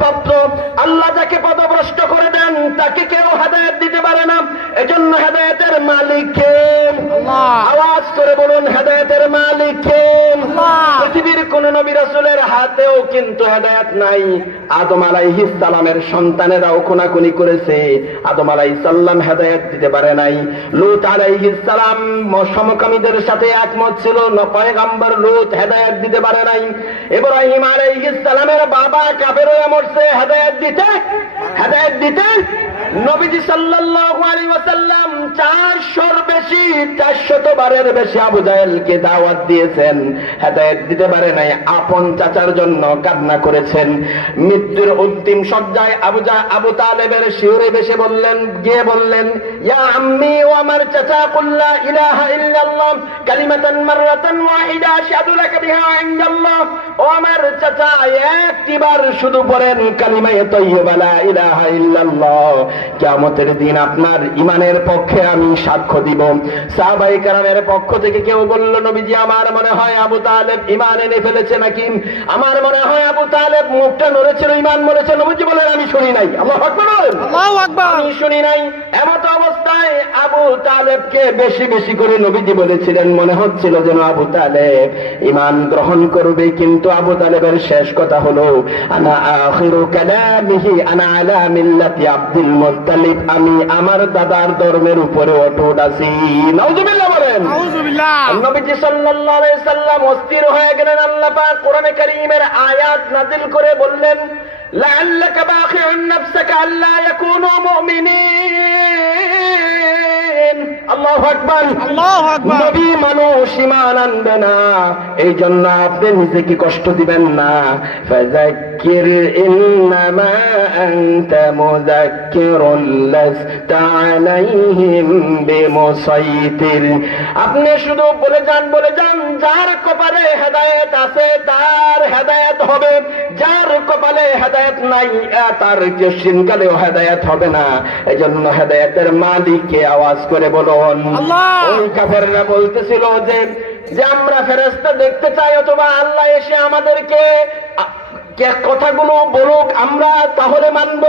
পত্র আল্লাহ যাকে পথভ্রষ্ট করে দেন তাকে কেউ হেদায়েত দিতে পারে না। এজন্য হেদায়েতের মালিক কে? আল্লাহ। আওয়াজ করে বলুন, হেদায়েতের মালিক কে? আল্লাহ। পৃথিবীর কোন নবী রাসূলের হাতেও কিন্তু হেদায়েত নাই। আদম আলাইহিস সালামের সন্তানেরাও কোনাকুনি করেছে, আদম আলাইহিস সালাম হেদায়েত দিতে পারে নাই। লূত আলাইহিস সালাম সমকামীদের সাথে একমত ছিল, পয়গম্বর লূত হেদায়েত দিতে পারে নাই। ইব্রাহিম আলাইহিস সালামের বাবা কাফের হয়ে মরছে, হেদায়েত দিতে নবীজি সাল্লাল্লাহু আলাইহি ওয়াসাল্লাম 400 বারের বেশি আবু জাহেলকে দাওয়াত দিয়েছেন, হেদায়েত দিতে পারে নাই। আপন চাচার জন্য কান্না করেছেন। মৃত্যুর অন্তিম শয্যায় আবু তালেবের শিয়রে বেশে বললেন, ইয়া আম্মি, ও আমার চাচা, কুল লা ইলাহা ইল্লাল্লাহ কালিমাতান মাররাতান ওয়াহিদা আশহাদু লাকা বিহা ইনদাল্লাহ। ও আমার চাচা, একটিবার শুধু পড়েন কালিমায়ে তাইয়্যিবা লা ইলাহা ইল্লাল্লাহ, কিয়ামতের দিন আপনার ঈমানের পক্ষে আমি সাক্ষ্য দিব। সাহাবায়ে কেরামের পক্ষ থেকে কেউ বলল, নবীজি আমার মনে হয় আবু তালেব ঈমান এনে ফেলেছে নাকি, আমার মনে হয় আবু তালেব মুখটা নড়েছিল, ঈমান বলেছে। নবীজি বলেন, আমি শুনি নাই। আল্লাহু আকবার, আল্লাহু আকবার, আমি শুনি নাই। এমত অবস্থায় আবু তালেবকে বেশি বেশি করে নবীজি বলেছিলেন, মনে হচ্ছিল যেন আবু তালেব ঈমান গ্রহণ করবে। কিন্তু আবু তালেবের শেষ কথা হলো, আনা আখিরু কালামিহি আনা আলা মিল্লাতি আব্দুল মুত্তালিব, আমি আমার দাদার ধর্মের উপরে অটুট আছি। নাউযুবিল্লাহ বলেন, নাউযুবিল্লাহ। নবীজি সাল্লাল্লাহু আলাইহি সাল্লাম অস্থির হয়ে গেলেন। আল্লাহ পাক কোরআনে কারীমের আয়াত নাযিল করে বললেন, লাআল্লাকা বাখিউন নাফসাকা আল্লা ইয়াকুনু মুমিনিন। আল্লাহু আকবার, আল্লাহু আকবার। নবী মানুষ ঈমান আনবে না, এই জন্য আপনি নিজেকে কষ্ট দিবেন না। ফাযাক্কির ইন্নামা আনতা মুযাক্কিরুন লাস্তা আলাইহিম বিমুসাইতির। আপনি শুধু বলে যান, যার কপালে হেদায়েত আছে তার হেদায়েত হবে, যার কপালে হেদায়েত নাই তার চিরকালেও হেদায়েত হবে না। এজন্য হেদায়েতের মালিককে আওয়াজ করে বলুন আল্লাহ। ওই কাফেররা বলতেছিল যে আমরা ফেরেশতা দেখতে চাই, অথবা আল্লাহ এসে আমাদেরকে কথাগুলো বলুক, আমরা তাহলে মানব।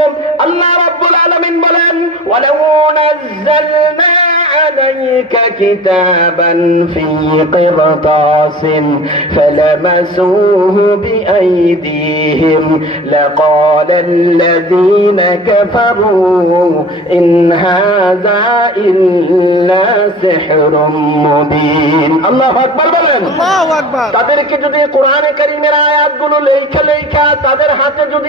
আল্লাহ রাব্বুল আলামিন বলেন, ওয়ালাউ নাযালনা আলাইকা কিতাবান ফি কিরতাসিন ফালামাসুহু বিআইদিহিম লাকালাল্লাযীনা কাফারু ইন হাযা ইল্লা সিহরুম মুবিন। আল্লাহু আকবার বলেন, আল্লাহু আকবার। তাদেরকে যদি কোরআনে কারীমের আয়াতগুলো লেখা তাদের হাতে যদি